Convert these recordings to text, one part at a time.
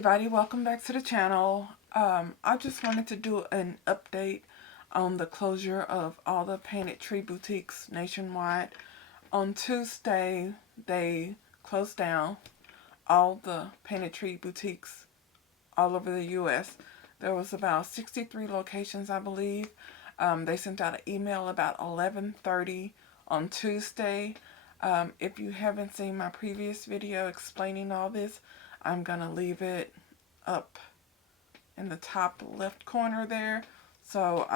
everybody, welcome back to the channel. I just wanted to do an update on the closure of all the Painted Tree boutiques nationwide. On Tuesday, they closed down all the Painted Tree boutiques all over the U.S. There was about 63 locations, I believe. They sent out an email about 11:30 on Tuesday. If you haven't seen my previous video explaining all this, I'm going to leave it up in the top left corner there. So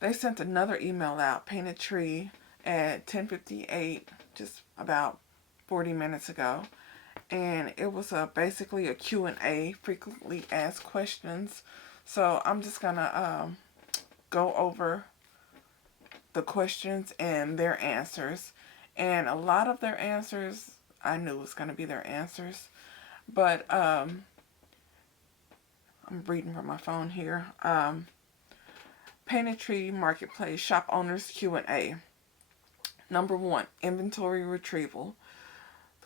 they sent another email out, Painted Tree, at 10:58, just about 40 minutes ago. And it was basically a Q&A, frequently asked questions. So I'm just going to go over the questions and their answers. And a lot of their answers, I knew was going to be their answers. But I'm reading from my phone here. Painted Tree Marketplace Shop Owners Q&A. Number 1, inventory retrieval.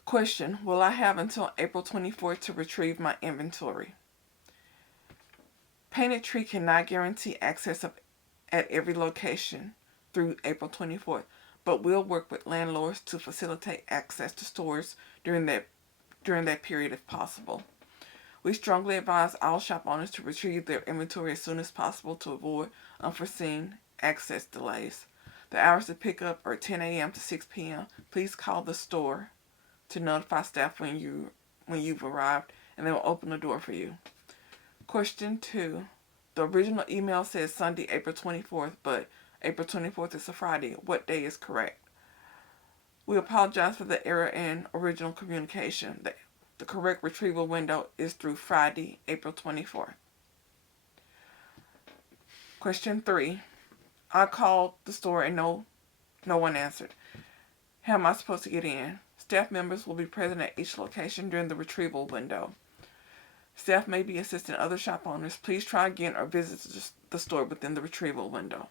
Question, will I have until April 24th to retrieve my inventory? Painted Tree cannot guarantee access at every location through April 24th, but will work with landlords to facilitate access to stores during that period if possible. We strongly advise all shop owners to retrieve their inventory as soon as possible to avoid unforeseen access delays. The hours of pickup are 10 a.m. to 6 p.m. Please call the store to notify staff when you've arrived, and they will open the door for you. Question 2. The original email says Sunday, April 24th, but April 24th is a Friday. What day is correct? We apologize for the error in original communication. The correct retrieval window is through Friday, April 24th. Question 3. I called the store and no one answered. How am I supposed to get in? Staff members will be present at each location during the retrieval window. Staff may be assisting other shop owners. Please try again or visit the store within the retrieval window.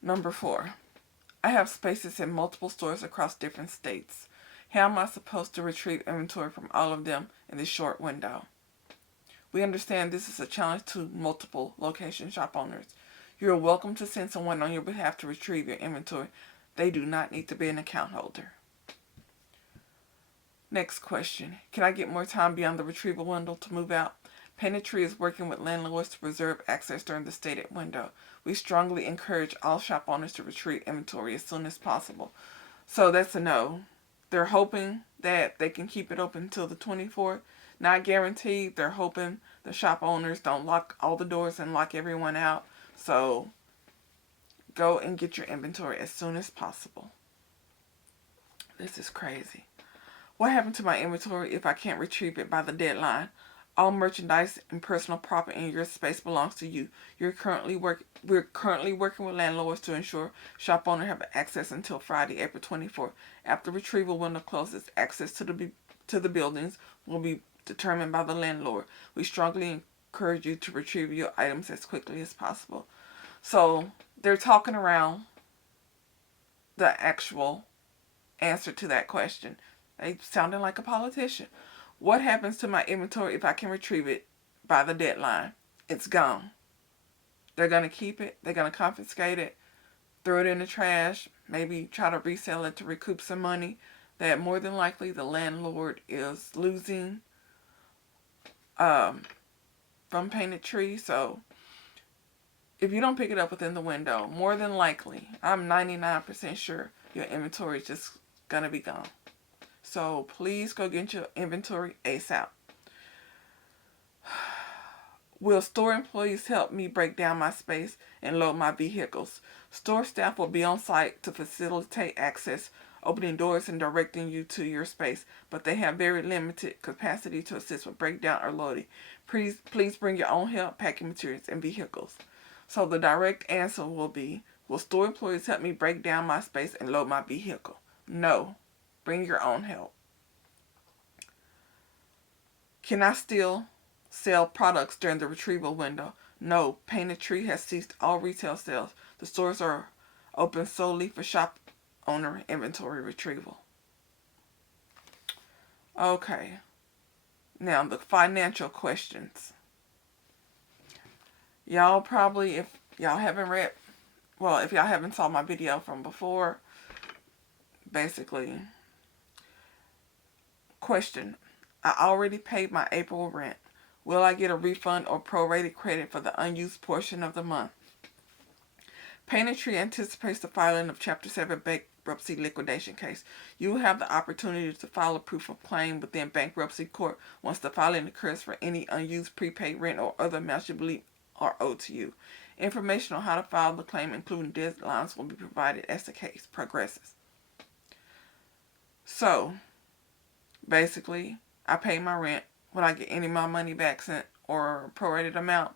Number 4. I have spaces in multiple stores across different states. How am I supposed to retrieve inventory from all of them in this short window? We understand this is a challenge to multiple location shop owners. You are welcome to send someone on your behalf to retrieve your inventory. They do not need to be an account holder. Next question. Can I get more time beyond the retrieval window to move out? Painted Tree is working with landlords to preserve access during the stated window. We strongly encourage all shop owners to retrieve inventory as soon as possible. So that's a no. They're hoping that they can keep it open until the 24th. Not guaranteed. They're hoping the shop owners don't lock all the doors and lock everyone out. So go and get your inventory as soon as possible. This is crazy. What happened to my inventory if I can't retrieve it by the deadline? All merchandise and personal property in your space belongs to you. We're currently working with landlords to ensure shop owners have access until Friday, April 24th. After retrieval window closes, access to the buildings will be determined by the landlord. We strongly encourage you to retrieve your items as quickly as possible. So they're talking around the actual answer to that question. They sounded like a politician. What happens to my inventory if I can retrieve it by the deadline? It's gone. They're going to keep it. They're going to confiscate it, throw it in the trash, maybe try to resell it to recoup some money that more than likely the landlord is losing from Painted Tree. So if you don't pick it up within the window, more than likely, I'm 99% sure your inventory is just going to be gone. So please go get your inventory ASAP. Will store employees help me break down my space and load my vehicles? Store staff will be on site to facilitate access, opening doors and directing you to your space, but they have very limited capacity to assist with breakdown or loading. Please bring your own help, packing materials, and vehicles. So the direct answer will be, will store employees help me break down my space and load my vehicle? No. Bring your own help. Can I still sell products during the retrieval window? No. Painted Tree has ceased all retail sales. The stores are open solely for shop owner inventory retrieval. Okay. Now, the financial questions. Y'all probably, if y'all haven't read, well, if y'all haven't saw my video from before, basically, question. I already paid my April rent. Will I get a refund or prorated credit for the unused portion of the month? Paintertree anticipates the filing of Chapter 7 bankruptcy liquidation case. You will have the opportunity to file a proof of claim within bankruptcy court once the filing occurs for any unused prepaid rent or other amounts you believe are owed to you. Information on how to file the claim, including deadlines, will be provided as the case progresses. So, basically, I pay my rent. Will I get any of my money back sent or prorated amount?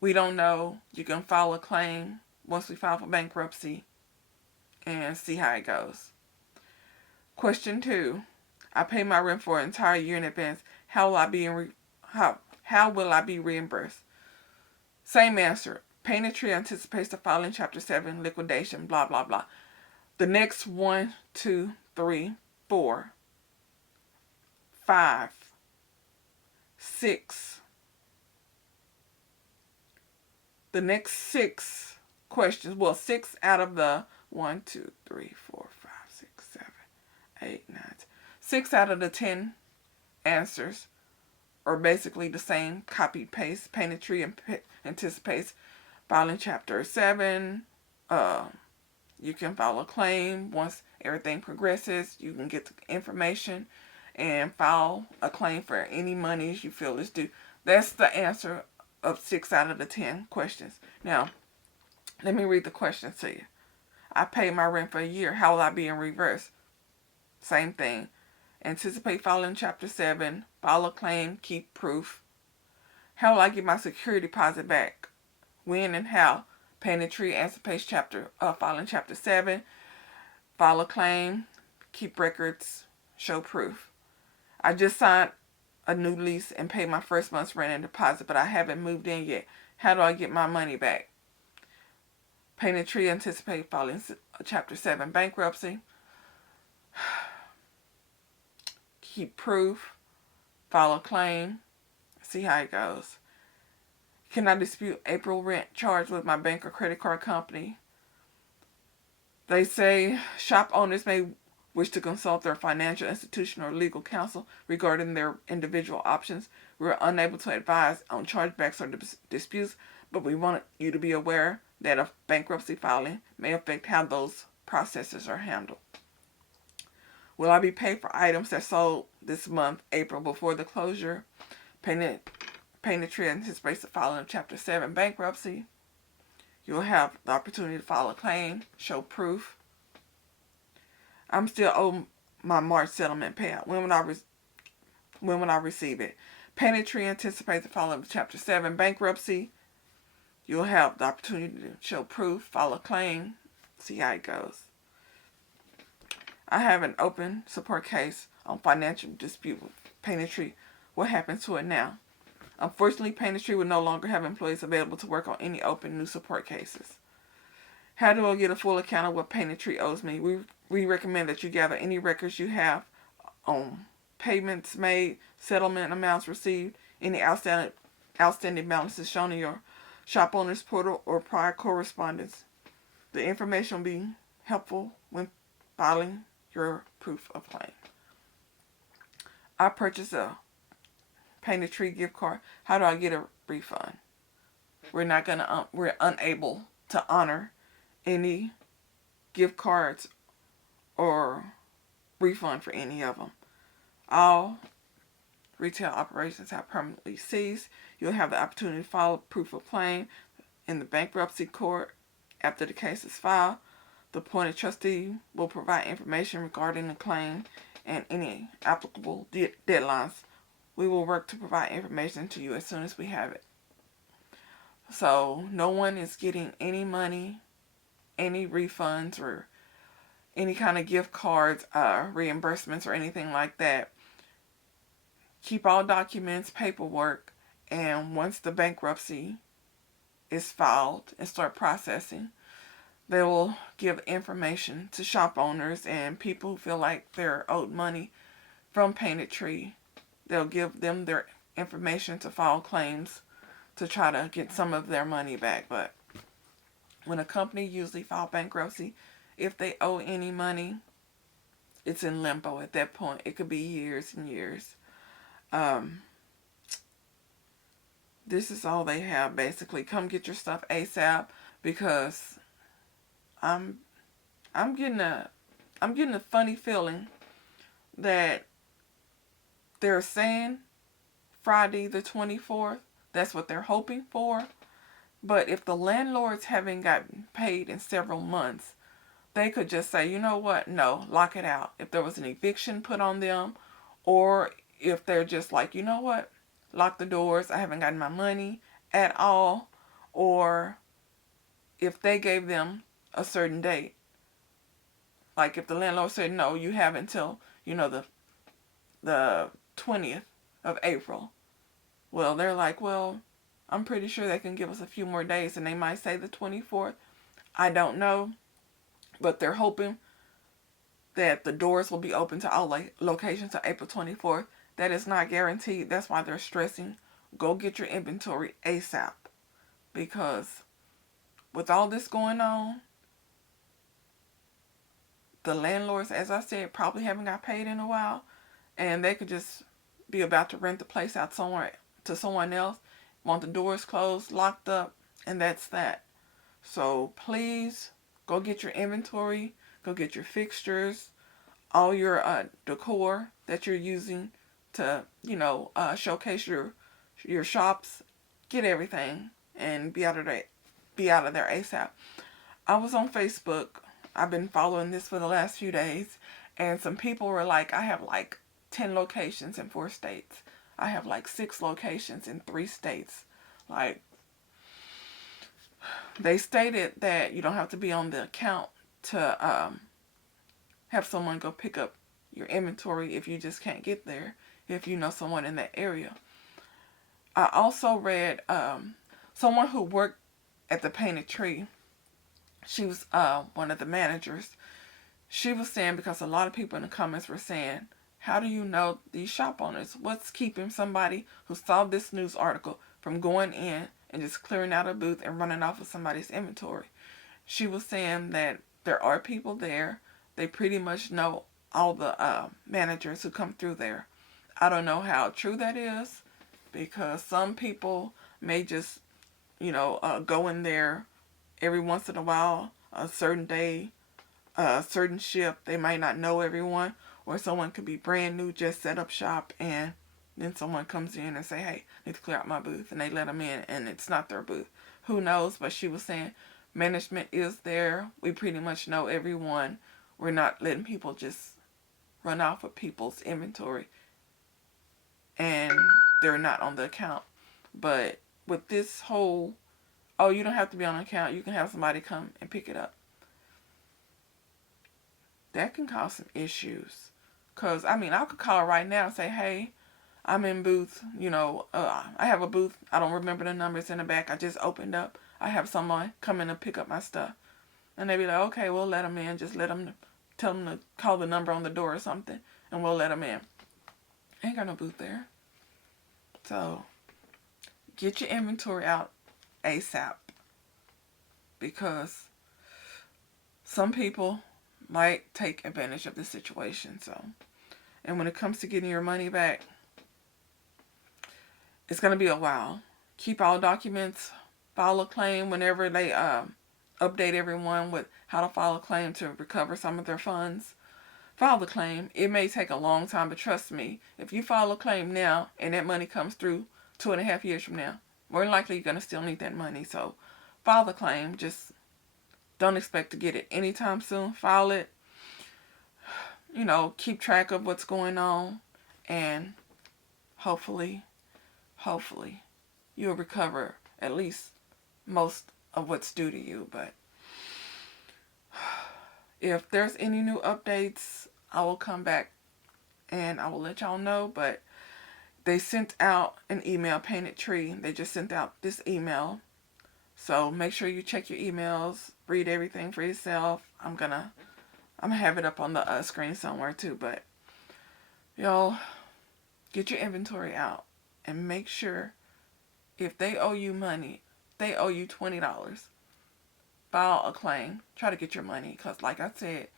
We don't know. You can file a claim once we file for bankruptcy and see how it goes. Question 2. I pay my rent for an entire year in advance. How will I be reimbursed? Same answer. Paintertree anticipates the filing Chapter 7 liquidation, blah, blah, blah. The next 1, 2, 3, 4, 5, 6. The next 6 questions, well, 6 out of the 1, 2, 3, 4, 5, 6, 7, 8, 9, 10. 6 out of the 10 answers are basically the same. Copy, paste. Paintertree anticipates filing Chapter 7. You can file a claim once everything progresses. You can get the information and file a claim for any monies you feel is due. That's the answer of 6 out of the 10 questions. Now, let me read the questions to you. I paid my rent for a year. How will I be in reverse? Same thing. Anticipate filing Chapter 7. File a claim. Keep proof. How will I get my security deposit back? When and how? Paintertree anticipates filing Chapter 7. File a claim. Keep records. Show proof. I just signed a new lease and paid my first month's rent and deposit, but I haven't moved in yet. How do I get my money back? Paintertree anticipates filing Chapter 7 bankruptcy. Keep proof. File a claim. See how it goes. Can I dispute April rent charged with my bank or credit card company? They say shop owners may wish to consult their financial institution or legal counsel regarding their individual options. We're unable to advise on chargebacks or disputes, but we want you to be aware that a bankruptcy filing may affect how those processes are handled. Will I be paid for items that sold this month, April, before the closure? Paintertree anticipates the filing of Chapter 7 bankruptcy. You'll have the opportunity to file a claim, show proof. I'm still owed my March settlement payout. When would I receive it? Paintertree anticipates the filing of Chapter 7 bankruptcy. You'll have the opportunity to show proof, file a claim, see how it goes. I have an open support case on financial dispute with Paintertree. What happens to it now? Unfortunately, Paintertree will no longer have employees available to work on any open new support cases. How do I get a full account of what Paintertree owes me? We recommend that you gather any records you have on payments made, settlement amounts received, any outstanding balances shown in your shop owner's portal or prior correspondence. The information will be helpful when filing your proof of claim. I purchased a Paintertree gift card. How do I get a refund? We're unable to honor any gift cards or refund for any of them. All retail operations have permanently ceased. You'll have the opportunity to file a proof of claim in the bankruptcy court after the case is filed. The appointed trustee will provide information regarding the claim and any applicable deadlines. We will work to provide information to you as soon as we have it. So no one is getting any money, any refunds, or any kind of gift cards, reimbursements, or anything like that. Keep all documents, paperwork, and once the bankruptcy is filed and start processing, they will give information to shop owners and people who feel like they're owed money from Painted Tree. They'll give them their information to file claims to try to get some of their money back. But when a company usually file bankruptcy, if they owe any money, it's in limbo at that point. It could be years and years. This is all they have, basically. Come get your stuff ASAP, because I'm getting a funny feeling that they're saying Friday the 24th. That's what they're hoping for. But if the landlords haven't gotten paid in several months, they could just say, you know what, no, lock it out. If there was an eviction put on them, or if they're just like, you know what, lock the doors, I haven't gotten my money at all, or if they gave them a certain date. Like if the landlord said, no, you have until, the 20th of April. Well, they're like, well, I'm pretty sure they can give us a few more days, and they might say the 24th. I don't know, but they're hoping that the doors will be open to all locations on April 24th. That is not guaranteed. That's why they're stressing, go get your inventory ASAP. Because with all this going on, the landlords, as I said, probably haven't got paid in a while. And they could just be about to rent the place out somewhere to someone else, want the doors closed, locked up, and that's that. So please go get your inventory, go get your fixtures, all your decor that you're using to, showcase your shops. Get everything and be out of there ASAP. I was on Facebook. I've been following this for the last few days, and some people were like, I have like 10 locations in 4 states. I have like 6 locations in 3 states. Like, they stated that you don't have to be on the account to have someone go pick up your inventory if you just can't get there, if you know someone in that area. I also read someone who worked at the Painted Tree. She was one of the managers. She was saying, because a lot of people in the comments were saying, how do you know these shop owners? What's keeping somebody who saw this news article from going in and just clearing out a booth and running off with somebody's inventory? She was saying that there are people there. They pretty much know all the managers who come through there. I don't know how true that is, because some people may just, go in there every once in a while, a certain day, a certain shift. They might not know everyone, or someone could be brand new, just set up shop, and then someone comes in and say, hey, I need to clear out my booth, and they let them in, and it's not their booth. Who knows? But she was saying management is there. We pretty much know everyone. We're not letting people just run off with people's inventory, and they're not on the account. But with this whole, oh, you don't have to be on an account, you can have somebody come and pick it up, that can cause some issues. Because, I could call right now and say, hey, I'm in booth, I have a booth. I don't remember the numbers in the back. I just opened up. I have someone come in to pick up my stuff. And they be like, okay, we'll let them in. Just tell them to call the number on the door or something, and we'll let them in. Ain't got no booth there. So, get your inventory out ASAP. Because some people might take advantage of the situation. So, and when it comes to getting your money back, it's going to be a while. Keep all documents, file a claim whenever they update everyone with how to file a claim to recover some of their funds. File the claim. It may take a long time, but trust me, if you file a claim now and that money comes through 2.5 years from now, more than likely you're going to still need that money. So file the claim. Just don't expect to get it anytime soon. File it. Keep track of what's going on, and hopefully you'll recover at least most of what's due to you. But if there's any new updates, I will come back and I will let y'all know. But they sent out an email, Painted Tree. They just sent out this email. So make sure you check your emails, read everything for yourself. I'm gonna have it up on the screen somewhere too. But Y'all, get your inventory out and make sure if they owe you money, they owe you $20, file a claim. Try to get your money because, like I said,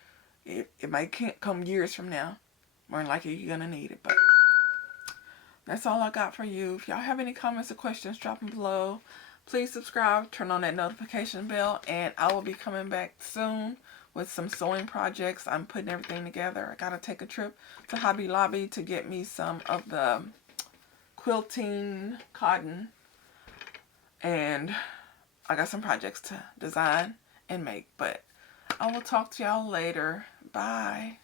it might can't come years from now. More than likely, you're going to need it. But that's all I got for you. If y'all have any comments or questions, drop them below. Please subscribe, turn on that notification bell, and I will be coming back soon with some sewing projects. I'm putting everything together. I got to take a trip to Hobby Lobby to get me some of the quilting cotton, and I got some projects to design and make. But I will talk to y'all later. Bye.